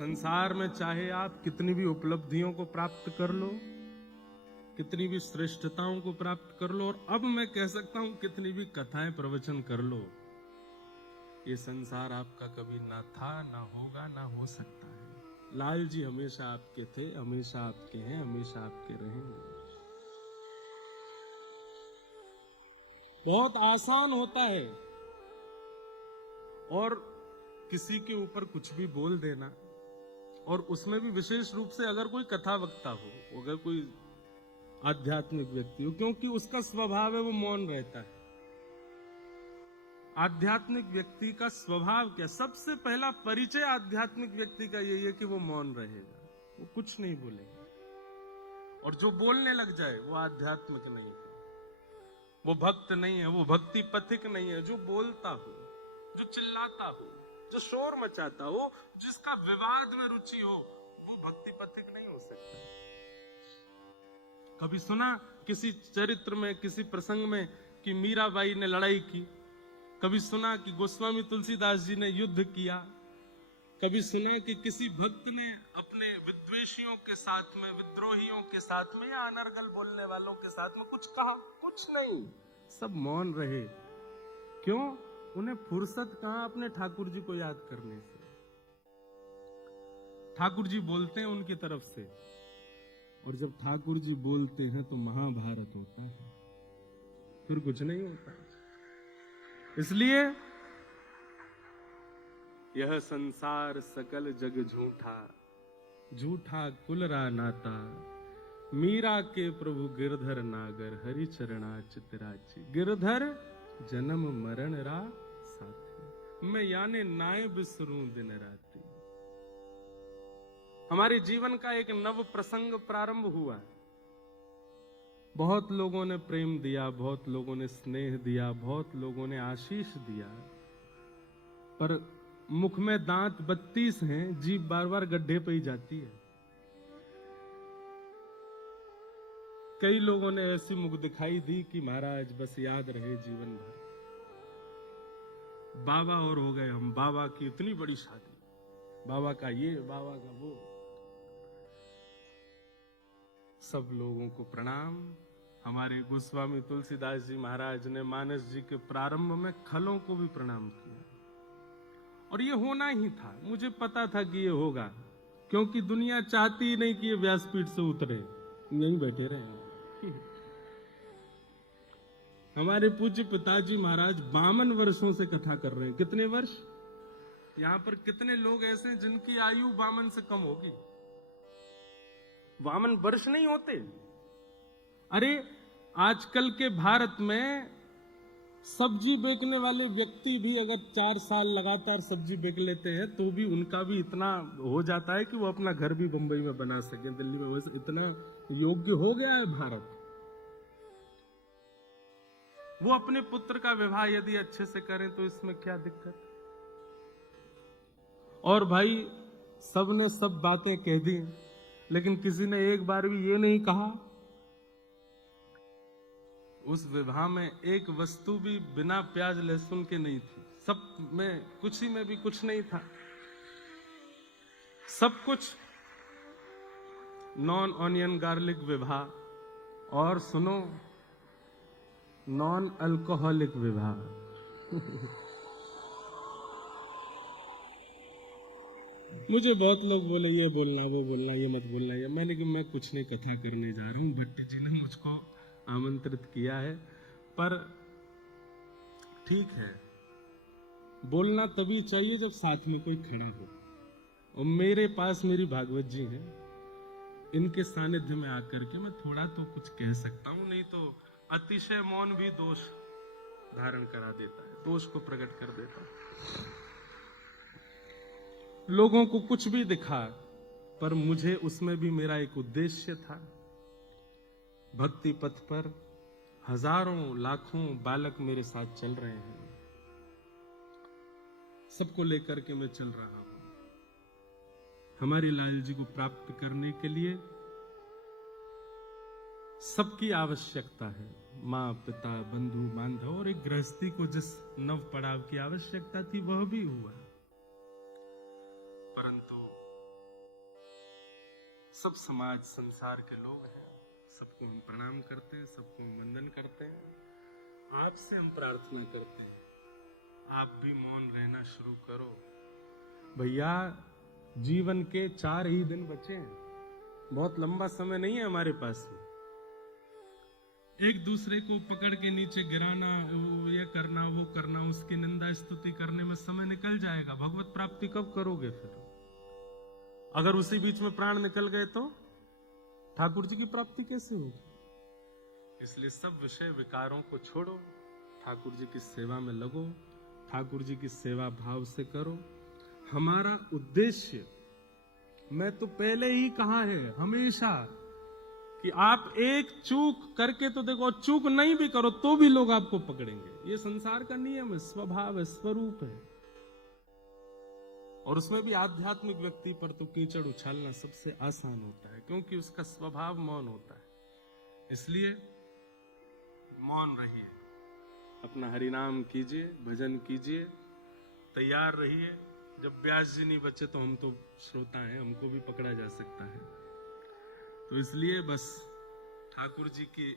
संसार में चाहे आप कितनी भी उपलब्धियों को प्राप्त कर लो, कितनी भी श्रेष्ठताओं को प्राप्त कर लो, और अब मैं कह सकता हूं कितनी भी कथाएं प्रवचन कर लो, ये संसार आपका कभी ना था, ना होगा, ना हो सकता है। लाल जी हमेशा आपके थे, हमेशा आपके हैं, हमेशा आपके रहेंगे। बहुत आसान होता है और किसी के ऊपर कुछ भी बोल देना, और उसमें भी विशेष रूप से अगर कोई कथा वक्ता हो, अगर कोई आध्यात्मिक व्यक्ति हो, क्योंकि उसका स्वभाव है वो मौन रहता है। आध्यात्मिक व्यक्ति का स्वभाव क्या? सबसे पहला परिचय आध्यात्मिक व्यक्ति का यही है कि वो मौन रहेगा, वो कुछ नहीं बोलेगा, और जो बोलने लग जाए वो आध्यात्मिक नहीं है, वो भक्त नहीं है, वो भक्ति पथिक नहीं है। जो बोलता हो, जो चिल्लाता हो, जो शोर मचाता हो, जिसका विवाद में रुचि हो, वो भक्ति पथिक नहीं हो सकता। कभी सुना किसी चरित्र में, किसी प्रसंग में कि मीराबाई ने लड़ाई की? कभी सुना कि गोस्वामी तुलसीदास जी ने युद्ध किया? कभी सुना कि किसी भक्त ने अपने विद्वेषियों के साथ में, विद्रोहियों के साथ में, या अनर्गल बोलने वालों के साथ में कुछ कहा? कुछ नहीं, सब मौन रहे। क्यों? उन्हें फुर्सत कहां अपने ठाकुर जी को याद करने से। ठाकुर जी बोलते हैं उनकी तरफ से, और जब ठाकुर जी बोलते हैं तो महाभारत होता है, फिर कुछ नहीं होता। इसलिए यह संसार सकल जग झूठा, झूठा कुलरा नाता, मीरा के प्रभु गिरधर नागर, हरि चरणा चितराची। गिरधर जन्म मरण रा साथी, मैं याने नाय बिसरूं दिन राती। हमारे जीवन का एक नव प्रसंग प्रारंभ हुआ। बहुत लोगों ने प्रेम दिया, बहुत लोगों ने स्नेह दिया, बहुत लोगों ने आशीष दिया, पर मुख में दांत 32 हैं, जीभ बार बार गड्ढे पे ही जाती है। कई लोगों ने ऐसी मुख दिखाई दी कि महाराज बस याद रहे जीवन भर। बाबा और हो गए हम, बाबा की इतनी बड़ी शादी, बाबा का ये, बाबा का वो। सब लोगों को प्रणाम। हमारे गोस्वामी तुलसीदास जी महाराज ने मानस जी के प्रारंभ में खलों को भी प्रणाम किया, और ये होना ही था। मुझे पता था कि ये होगा, क्योंकि दुनिया चाहती ही नहीं कि ये व्यासपीठ से उतरे, यहीं बैठे रहे। हमारे पूज्य पिताजी महाराज 52 वर्षों से कथा कर रहे हैं। कितने वर्ष? यहां पर कितने लोग ऐसे हैं जिनकी आयु 52 से कम होगी? 52 वर्ष नहीं होते। अरे आजकल के भारत में सब्जी बेचने वाले व्यक्ति भी अगर 4 साल लगातार सब्जी बेच लेते हैं तो भी उनका भी इतना हो जाता है कि वो अपना घर भी बंबई में बना सके, दिल्ली में। वैसे इतना योग्य हो गया है भारत। वो अपने पुत्र का विवाह यदि अच्छे से करें तो इसमें क्या दिक्कत? और भाई सबने सब बातें कह दी, लेकिन किसी ने एक बार भी ये नहीं कहा, उस विवाह में एक वस्तु भी बिना प्याज लहसुन के नहीं थी। सब में, कुछ ही में भी कुछ नहीं था। सब कुछ नॉन ऑनियन गार्लिक विवाह, और सुनो, नॉन अल्कोहलिक विवाह। मुझे बहुत लोग बोले ये बोलना, वो बोलना, ये मत बोलना, ये। मैंने कि मैं कुछ नहीं कथा करने जा रहा हूं, भट्टी जी ने मुझको आमंत्रित किया है। पर ठीक है, बोलना तभी चाहिए जब साथ में कोई खड़ा हो, और मेरे पास मेरी भागवत जी हैं, इनके सानिध्य में आकर के मैं थोड़ा तो कुछ कह सकता हूं, नहीं तो अतिशय मौन भी दोष धारण करा देता है, दोष को प्रकट कर देता है। लोगों को कुछ भी दिखा, पर मुझे उसमें भी मेरा एक उद्देश्य था। भक्ति पथ पर हजारों लाखों बालक मेरे साथ चल रहे हैं, सबको लेकर के मैं चल रहा हूं। हमारी लाल जी को प्राप्त करने के लिए सबकी आवश्यकता है, माँ पिता बंधु बांधव, और एक गृहस्थी को जिस नव पड़ाव की आवश्यकता थी वह भी हुआ। परंतु सब समाज संसार के लोग हैं, सबको हम प्रणाम करते हैं, सबको हम वंदन करते हैं। आपसे हम प्रार्थना करते हैं, आप भी मौन रहना शुरू करो। भैया जीवन के 4 ही दिन बचे हैं, बहुत लंबा समय नहीं है हमारे पास में। एक दूसरे को पकड़ के नीचे गिराना, ये करना वो करना, उसकी निंदा स्तुति करने में समय निकल जाएगा। भगवत प्राप्ति कब करोगे फिर? अगर उसी बीच में प्राण निकल गए तो ठाकुर जी की प्राप्ति कैसे होगी? इसलिए सब विषय विकारों को छोड़ो, ठाकुर जी की सेवा में लगो, ठाकुर जी की सेवा भाव से करो। हमारा उद्देश्य, मैं तो पहले ही कहा है हमेशा कि आप एक चूक करके तो देखो, चूक नहीं भी करो तो भी लोग आपको पकड़ेंगे। ये संसार का नियम है, स्वभाव है, स्वरूप है। और उसमें भी आध्यात्मिक व्यक्ति पर तो कीचड़ उछालना सबसे आसान होता है, क्योंकि उसका स्वभाव मौन होता है। इसलिए मौन रहिए, अपना हरिनाम कीजिए, भजन कीजिए, तैयार रहिए। जब व्यास जी नहीं बचे तो हम तो श्रोता हैं, हमको भी पकड़ा जा सकता है। तो इसलिए बस ठाकुर जी की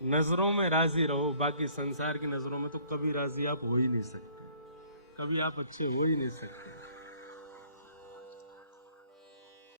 नजरों में राजी रहो, बाकी संसार की नजरों में तो कभी राजी आप हो ही नहीं सकते, कभी आप अच्छे हो ही नहीं सकते।